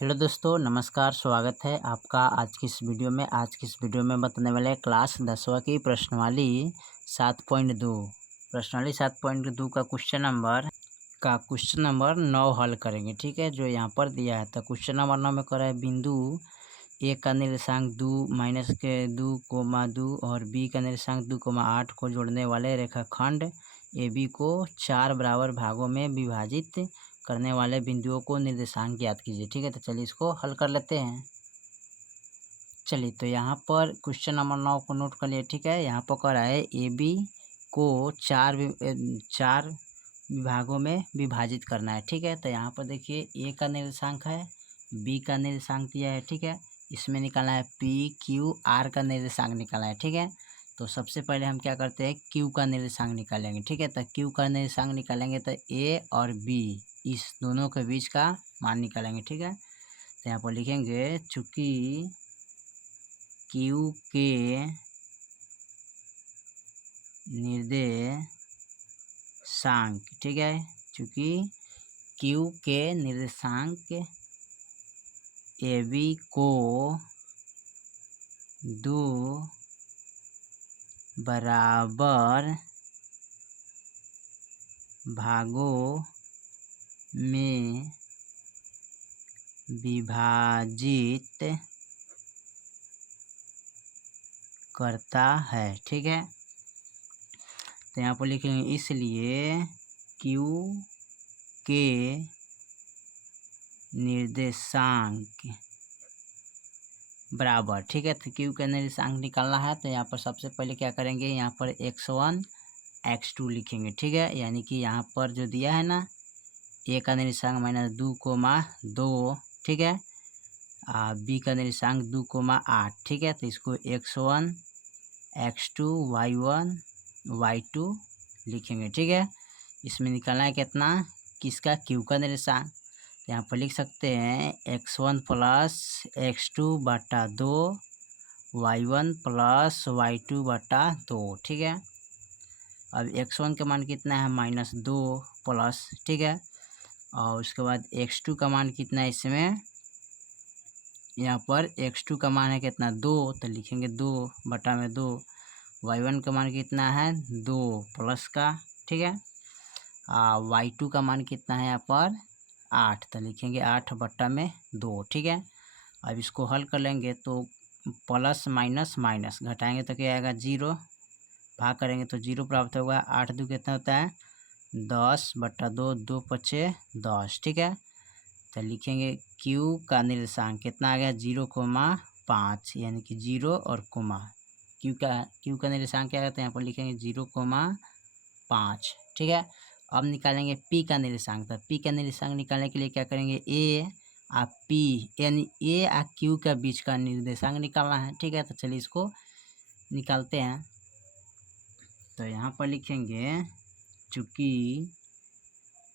Hello दोस्तों, नमस्कार। स्वागत है आपका आज की इस वीडियो में। बताने वाले हैं क्लास 10वीं की प्रश्नावली 7.2 का क्वेश्चन नंबर 9 हल करेंगे। ठीक है, जो यहाँ पर दिया है। तो क्वेश्चन नंबर 9 में कर रहा है बिंदु ए का निर्देशांक 2 और बी का निर्देशांक 2,8 को जोड़ने वाले रेखाखंड ए बी को 4 बराबर भागों में विभाजित करने वाले बिंदुओं को निर्देशांक ज्ञात कीजिए। ठीक है, तो चलिए इसको हल कर लेते हैं। चलिए, तो यहाँ पर क्वेश्चन नंबर 9 को नोट कर लिए। ठीक है, यहाँ पर कह रहा है ए बी को चार विभागों में विभाजित करना है। ठीक है, तो यहाँ पर देखिए ए का निर्देशांक है, बी का निर्देशांक दिया है। ठीक है, इसमें निकालना है पी क्यू आर का निर्देशांक निकालना है। ठीक है, तो सबसे पहले हम क्या करते हैं, क्यू का निर्देशांक निकालेंगे। ठीक है, तो क्यू का निर्देशांक निकालेंगे तो ए और बी इस दोनों के बीच का मान निकालेंगे। ठीक है, तो यहाँ पर लिखेंगे चूंकि क्यू के निर्देशांक, ठीक है, चूंकि क्यू के निर्देशांक ए बी को 2 बराबर भागों में विभाजित करता है। ठीक है, तो यहाँ पर लिखेंगे इसलिए क्यू के निर्देशांक बराबर। ठीक है, तो क्यू का निर्देशांक निकालना है। तो यहाँ पर सबसे पहले क्या करेंगे, यहाँ पर x1 x2 लिखेंगे। ठीक है, यानी कि यहाँ पर जो दिया है ना, ए का निर्देशांक -2,2। ठीक है, बी का निर्देशांक 2,8। ठीक है, तो इसको x1 x2 y1 y2 लिखेंगे। ठीक है, इसमें निकालना है कितना, किसका, क्यू का निर्देशांक। यहाँ पर लिख सकते हैं x1 plus x2/2 y1 plus y2/2। ठीक है, अब x1 का मान कितना है, -2 प्लस। ठीक है, और उसके बाद x2 का मान कितना है, इसमें यहाँ पर x2 का मान है कितना, 2, तो लिखेंगे 2/2। y1 का मान कितना है, 2 प्लस का। ठीक है, y2 का मान कितना है यहाँ पर 8, तो लिखेंगे 8/2। ठीक है, अब इसको हल कर लेंगे तो प्लस माइनस माइनस घटाएंगे तो क्या आएगा, 0। भाग करेंगे तो 0 प्राप्त होगा। 8 2 कितना होता है, 10/2, 2 5 10। ठीक है, तो लिखेंगे क्यू का निर्देशांक कितना आ गया, 0,5, यानी कि 0 और कोमा। क्यू का निर्देशांक क्या है, तो यहाँ पर लिखेंगे 0,5। ठीक है, अब निकालेंगे पी का निर्देशांक। तो पी का निर्देशांक निकालने के लिए क्या करेंगे, ए और पी यानी ए और क्यू के बीच का निर्देशांक निकालना है। ठीक है, तो चलिए इसको निकालते हैं। तो यहाँ पर लिखेंगे चूंकि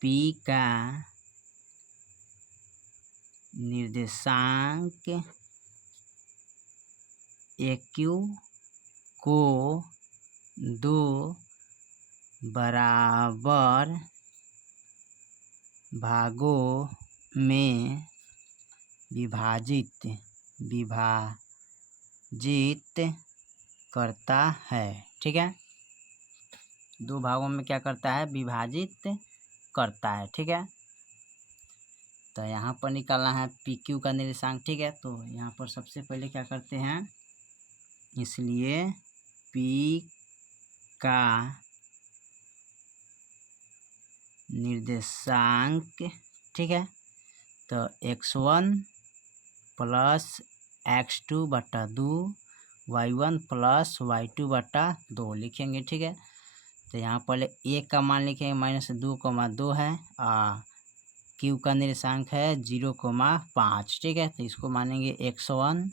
पी का निर्देशांक ए क्यू को 2 बराबर भागों में विभाजित करता है। ठीक है, 2 भागों में क्या करता है, विभाजित करता है। ठीक है, तो यहाँ पर निकालना है पी क्यू का निर्देशांक। ठीक है, तो यहाँ पर सबसे पहले क्या करते हैं, इसलिए पी का निर्देशांक, ठीक है, तो x1 plus x2/2 y1 plus y2/2 लिखेंगे। ठीक है, तो यहाँ पहले ए का मान लिखेंगे -2,2 है, क्यू का निर्देशांक है 0,5। ठीक है, तो इसको मानेंगे x1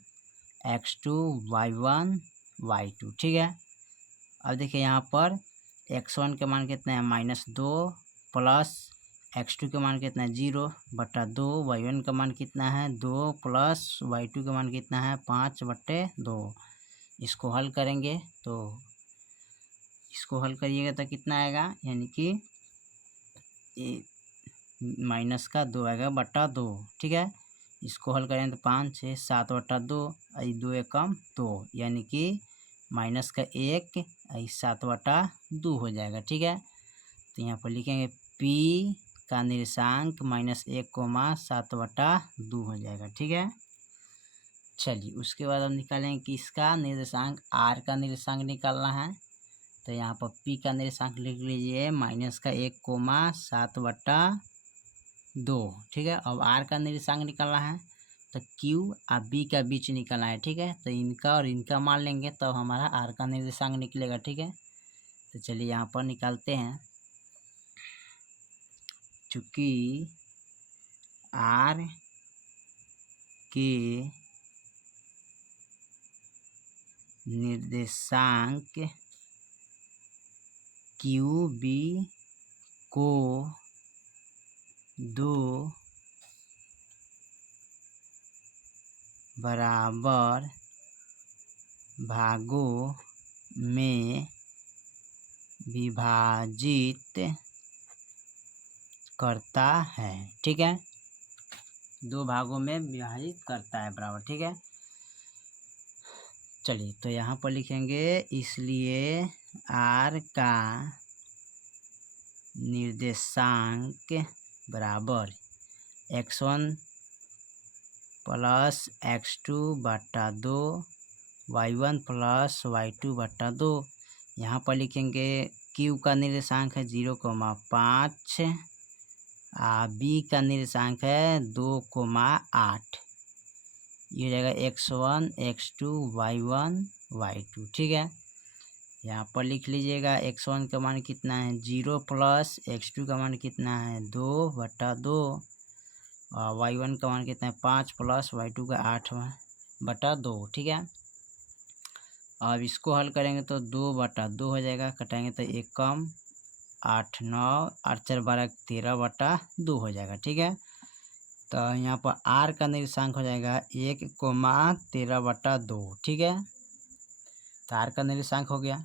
x2 y1 y2। ठीक है, अब देखिए यहाँ पर x1 के मान कितना है, -2 प्लस x2 के मान कितना है, 0/2। y1 का मान कितना है, 2 प्लस y2 का मान कितना है, 5/2। इसको हल करेंगे तो इसको हल करिएगा तो कितना आएगा, यानी कि माइनस का 2 आएगा बटा 2। ठीक है, इसको हल करें तो 5 6 7 बटा 2 आई 2 एकम 2 यानी कि माइनस का 1 आई 7 बटा 2 हो जाएगा। ठीक है, तो यहाँ पर लिखेंगे p का निर्देशांक -1,7/2 हो जाएगा। ठीक है, चलिए उसके बाद हम निकालेंगे कि इसका निर्देशांक r का निर्देशांक निकालना है। तो यहाँ पर p का निर्देशांक लिख लीजिए -1,7/2। ठीक है, अब r का निर्देशांक निकालना है तो q और b का बीच निकालना है। ठीक है, तो इनका और इनका मान लेंगे तब हमारा r का निर्देशांक निकलेगा। ठीक है, तो चलिए यहाँ पर निकालते हैं। चूँकि r के निर्देशांक क्यू बी को 2 बराबर भागों में विभाजित करता है। ठीक है, 2 भागों में विभाजित करता है बराबर। ठीक है, चलिए तो यहाँ पर लिखेंगे इसलिए r का निर्देशांक बराबर x1 प्लस x2 बटा 2 y1 प्लस y2 बटा 2। यहाँ पर लिखेंगे q का निर्देशांक है 0,5 b का निर्देशांक है 2,8। ये हो जाएगा x1 x2 y1 y2। ठीक है, यहाँ पर लिख लीजिएगा x1 का मान कितना है 0 प्लस x2 का मान कितना है 2/2 और y1 का मान कितना है 5 प्लस y2 का 8/2। ठीक है, अब इसको हल करेंगे तो 2/2 हो जाएगा, कटाएंगे तो 1 कम 8 9 8 4 12 13/2 हो जाएगा। ठीक है, तो यहाँ पर r का निर्देशांक हो जाएगा 1,13/2। ठीक है, तो r का निर्देशांक हो गया।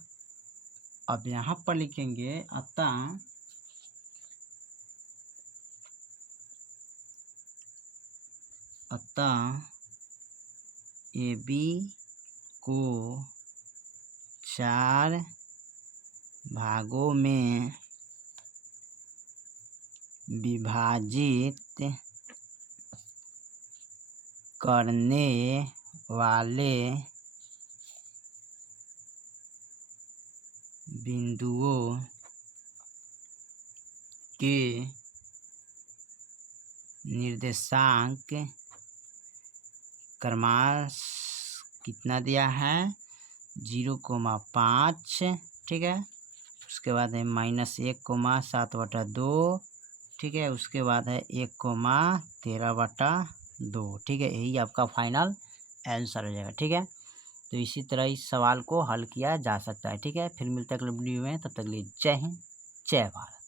अब यहाँ पर लिखेंगे अतः ए बी को 4 भागों में विभाजित करने वाले बिंदुओं के निर्देशांक क्रमांक कितना दिया है 0,5। ठीक है, उसके बाद है -1,7/2। ठीक है, उसके बाद है 1,13/2। ठीक है, यही आपका फाइनल आंसर हो जाएगा। ठीक है, तो इसी तरह इस सवाल को हल किया जा सकता है। ठीक है, फिर मिलते हैं अगले वीडियो में, तब तक के लिए जय हिंद जय भारत।